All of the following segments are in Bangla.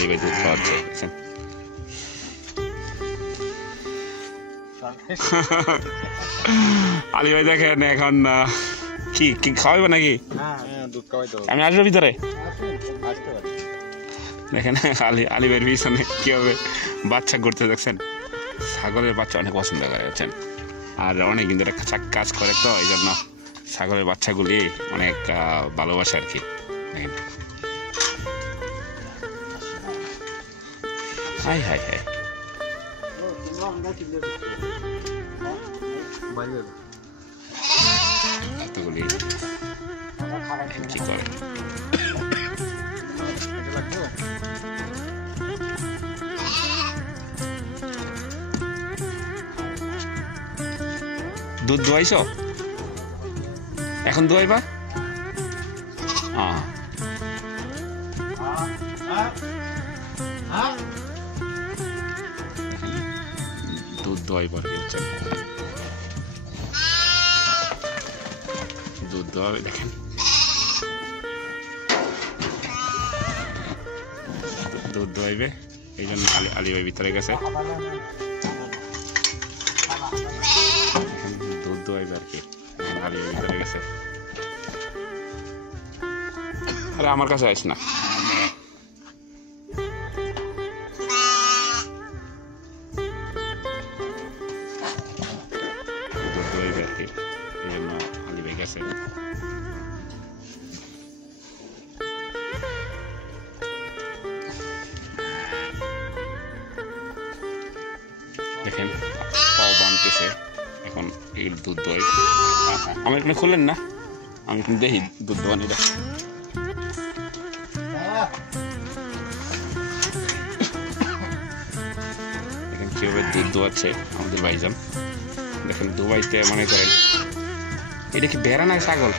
আলী ভাই দুধ খাওয়াচ্ছে আলী ভাই দেখেন এখন কি কি খাওয়াইবে নাকি? আমি আসবো ভিতরে? দেখেন আলী ভাইয়ের পিছনে কিভাবে বাচ্চা করতে দেখছেন। ছাগলের বাচ্চা অনেক পছন্দ করে বুঝছেন, আর অনেক দিন ধরে কাজ করে তো এই জন্য ছাগলের বাচ্চাগুলি অনেক ভালোবাসে আর কি। দেখেন হাই হাই হাই এতগুলি কি করে। দুধ দোয়াইছ? এখন দোয়াইবা? দুধ দোয়াইব আর কি হচ্ছেন, দুধ দোয়াবে দেখেন। দুধ দোয়াইবে এই জন্য আলী ভাই ভিতরে গেছে দুধ দোয়াইবে আর কি। আলী ভাই ভিতরে গেছে। আরে আমার কাছে আইস না। দুধ দোয়াইবে আর কি এই জন্য আলী ভাই গেছে। দেখেন পাও বানতেছে এখন এগুলো দুধ দোয়াই। আমার এখানে খুললেন না, আমি এখানে দেখি দুধ দোয়ানিটা। দেখেন কিভাবে দুধ দোয়াচ্ছে আমাদের ভাইজান। দেখেন দুবাইতে মনে করেন এটা কি বেড়া না ছাগল?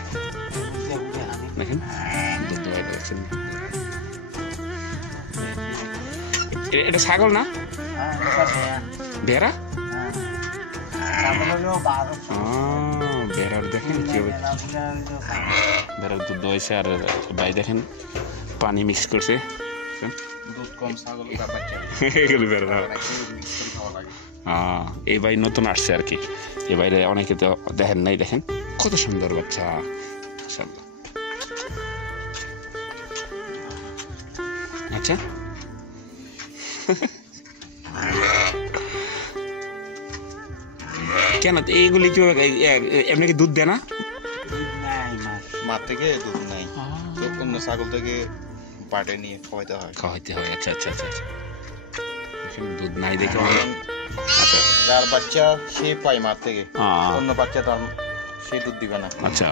দেখেন দুধ দোয়াই দেখছেন, এটা ছাগল না বেড়া? বেড়ার দেখেন কিভাবে বেড়ার দুধ দোয়াইছে। আর ভাই দেখেন পানি মিক্স করছে। এই ভাই নতুন আসছে আর কি, এই বাইরে অনেকে তো দেখেন নাই। দেখেন কত সুন্দর বাচ্চা। আচ্ছা কেন এইগুলি কি এমনি কি দুধ দেয় না? মাঠ থেকে দুধ নাই, অন্য ছাগল থেকে পাটে নিয়ে খাওয়াইতে হয়। আচ্ছা আচ্ছা আচ্ছা আচ্ছা দুধ নাই দেখে আচ্ছা যার বাচ্চা সে পায় মাঠ থেকে, অন্য বাচ্চা তার সে দুধ দিবে না। আচ্ছা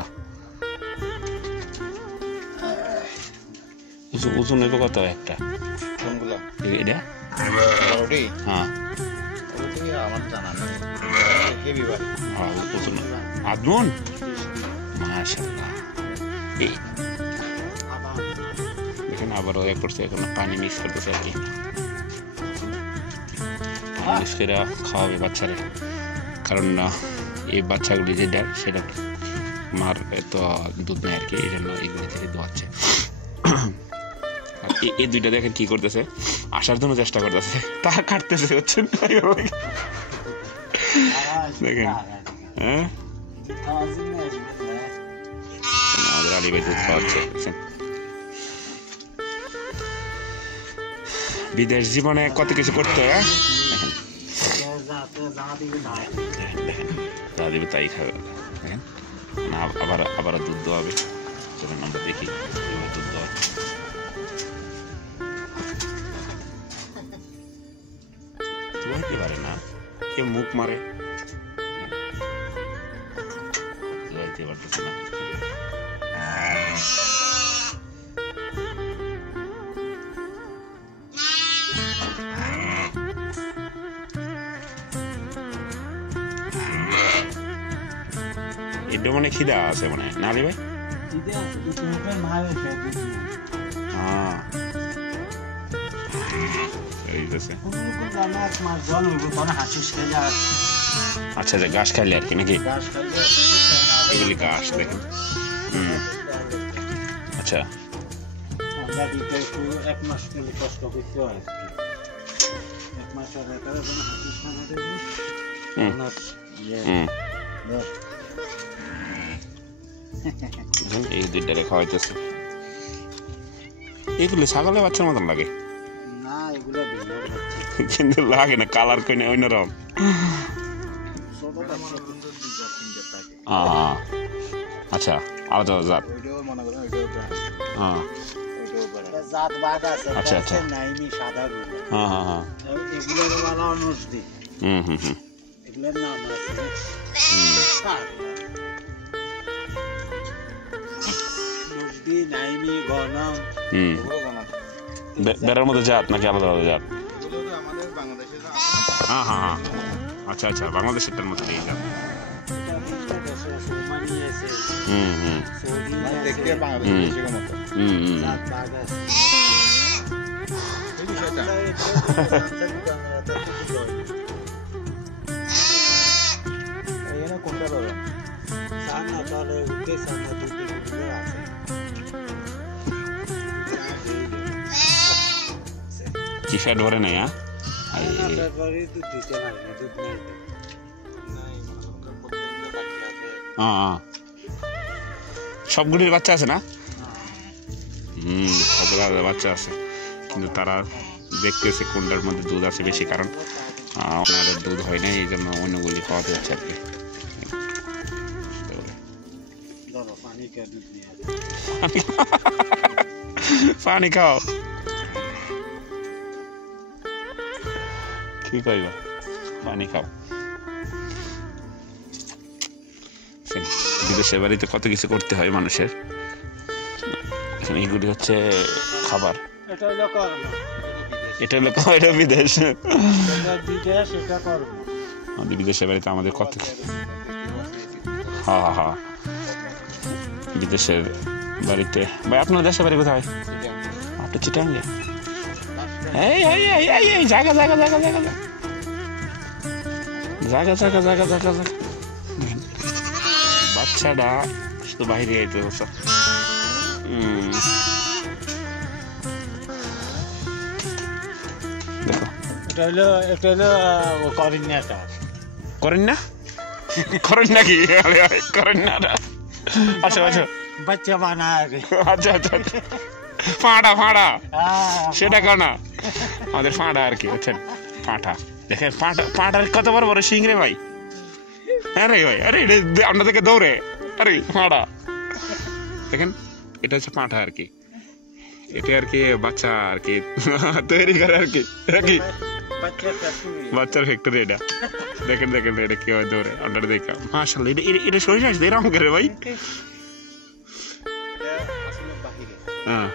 ওজন হইব কত একটা? কোনগুলা? এটা বড়টি? হ্যাঁ আমার জানা নেই। হেভি ভাই ওজন আদমন মাশাআল্লাহ। দেখেন আবারও এক করছে, এখন পানি মিক্স করতেছে আর কি। মিক্স করে খাওয়াবে বাচ্চারে, কারণ এই বাচ্চাগুলি যেটা সেটা মার এত দুধ নেয় আর কি, এই জন্য এইগুলি থেকে দোয়াচ্ছে। এই দুইটা দেখেন কি করতেছে, আসার জন্য চেষ্টা করতেছে, তা কাটতেছে হচ্ছে দেখেন। হ্যাঁ আমাদের আলী ভাই দুধ খাওয়াচ্ছে। বিদেশ জীবনে কত কিছু করতে হয়। দেখেন তাই খাবে। দেখেন আবার দুধ দোয়াবে। চলুন আমরা দেখি দুধ দোয়া। দোয়াইতে পারে না, কেউ মুখ মারে, দোয়াইতে পারতেছে না। এটা মানে খিদা আছে মানে না রে ভাই? আচ্ছা ঘাস খাইলে আর কি নাকি? এগুলি ঘাস দেখেন। আচ্ছা দিতে একটু 1 মাস কিন্তু কষ্ট করতে হয় 1 মাস পরে তারা কোনো হাসি খানা দেবে এই দুইটারে খাওয়াইতেছে এগুলো ছাগলের বাচ্চার মতন লাগে না এগুলো কিন্তু লাগে না কালার কই না অন্যরকম আচ্ছা আলাদা জাত জাত বাদ আছে আচ্ছা আচ্ছা নাইনি সাদা গুলো হ্যাঁ এগুলোর বালা অনুষ্ঠি এগুলোর নাম আছে অনুষ্ঠি নাইনি গনম বেড়ার মধ্যে জাত নাকি আলাদা আলাদা জাত হ্যাঁ আচ্ছা আচ্ছা বাংলাদেশের মতো এই জাত দেখতে বাংলাদেশের মতো কোনটা বলো সামনে তাহলে উঠে সামনে দুটো আছে কি ফ্যাট ভরে নাই হ্যাঁ সবগুলির বাচ্চা আছে না সবগুলোর বাচ্চা আছে কিন্তু তারা দেখতেছে কোনটার মধ্যে দুধ আছে বেশি কারণ ওনাদের দুধ হয় না এই জন্য অন্যগুলি খাওয়াতে হচ্ছে আর কি পানি খাও কি কইবা পানি খাও বিদেশের বাড়িতে কত কিছু করতে হয় মানুষের এইগুলি হচ্ছে খাবার এটা বিদেশ বিদেশের বাড়িতে আমাদের কত হ্যাঁ বিদেশের বাড়িতে ভাই আপনার দেশের বাড়ি কোথায় আপনার চিটাঙ্গে এই জায়গা বাচ্চাটা শুধু বাইরে যাইতে হচ্ছে দেখো এটা হলো করেন নাকি করেন না আচ্ছা বাচ্চা বানায় আচ্ছা ফাঁড়া সেটা কেন আমাদের ফাঁড়া আর কি বুঝছেন পাঁঠা দেখেন পাঁঠার কত বড় সিং রে ভাই আরে ভাই আরে আপনার থেকে দৌড়ে আরে ফাঁড়া দেখেন এটা হচ্ছে পাঁঠা আর কি এটা আর কি বাচ্চা আর কি তৈরি করে আর কি বাচ্চার ফ্যাক্টরি এটা দেখেন এটা কি হয় দৌড়ে আপনার দেখা মাশাআল্লাহ এটা সরিষা আসছে এরকম করে ভাই হ্যাঁ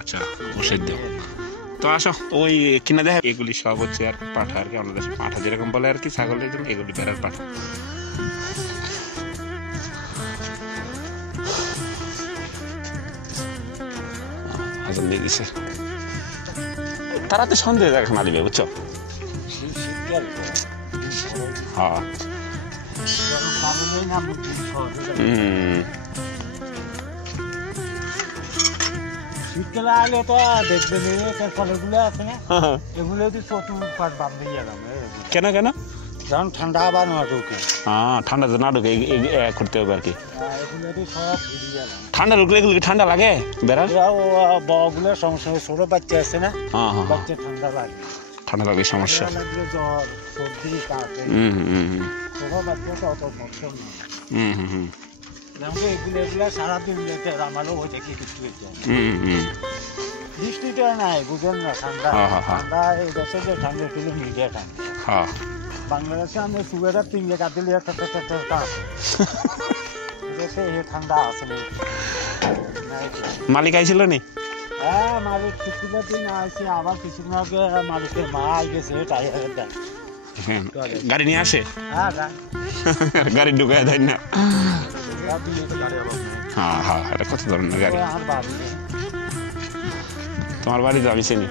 আচ্ছা ওষুধ দেব তো আসো ওই কিনা দেখ এগুলি সব হচ্ছে আর পাঠা আর কি আমাদের পাঠা যেরকম বলে আর কি ছাগলের জন্য এগুলি বেড়ার পাঠা হাজম দিয়ে দিছে তারা তো সন্দেহ দেখ মালিবে বুঝছো হ্যাঁ শীতকালে আগে তো দেখবেন ফলগুলো আছে না এগুলো চতুর পাট বাঁধতে গেলাম কেন যখন ঠান্ডা আবার না ঢুকে ঠান্ডা না ঢুকে করতে হবে আর কি এগুলো সব ঘুরে গেলাম ঠান্ডা ঢুকলে এগুলো ঠান্ডা লাগে বেড়ার বগুলো সমস্যা ছোট বাচ্চা আছে না বাচ্চা ঠান্ডা লাগে সমস্যা লাগলে জ্বর সর্দি কাশি ছোট বাচ্চা তো অত সমস্যা নেই এগুলো সারাদিন আমারও হয়েছে কি কিছু বৃষ্টিটা নাই বুঝেন না ঠান্ডা এই দেশে যে ঠান্ডা ছিল মিডিয়া ঠান্ডা বাংলাদেশে আমি সুগারটা 3 টাকা দিলে দেশে ঠান্ডা আছে মালিক আইছিল নি হ্যাঁ মালিক কিছুটা দিন আসছে আবার কিছুদিন আগে মালিকের মা আই গেছে টায়ারের দেয় গাড়ি নিয়ে আসে হ্যাঁ গাড়ি ঢুকায় দেয় না হ্যাঁ এটা কত ধরনের গাড়ি তোমার বাড়ি তো আমি চিনি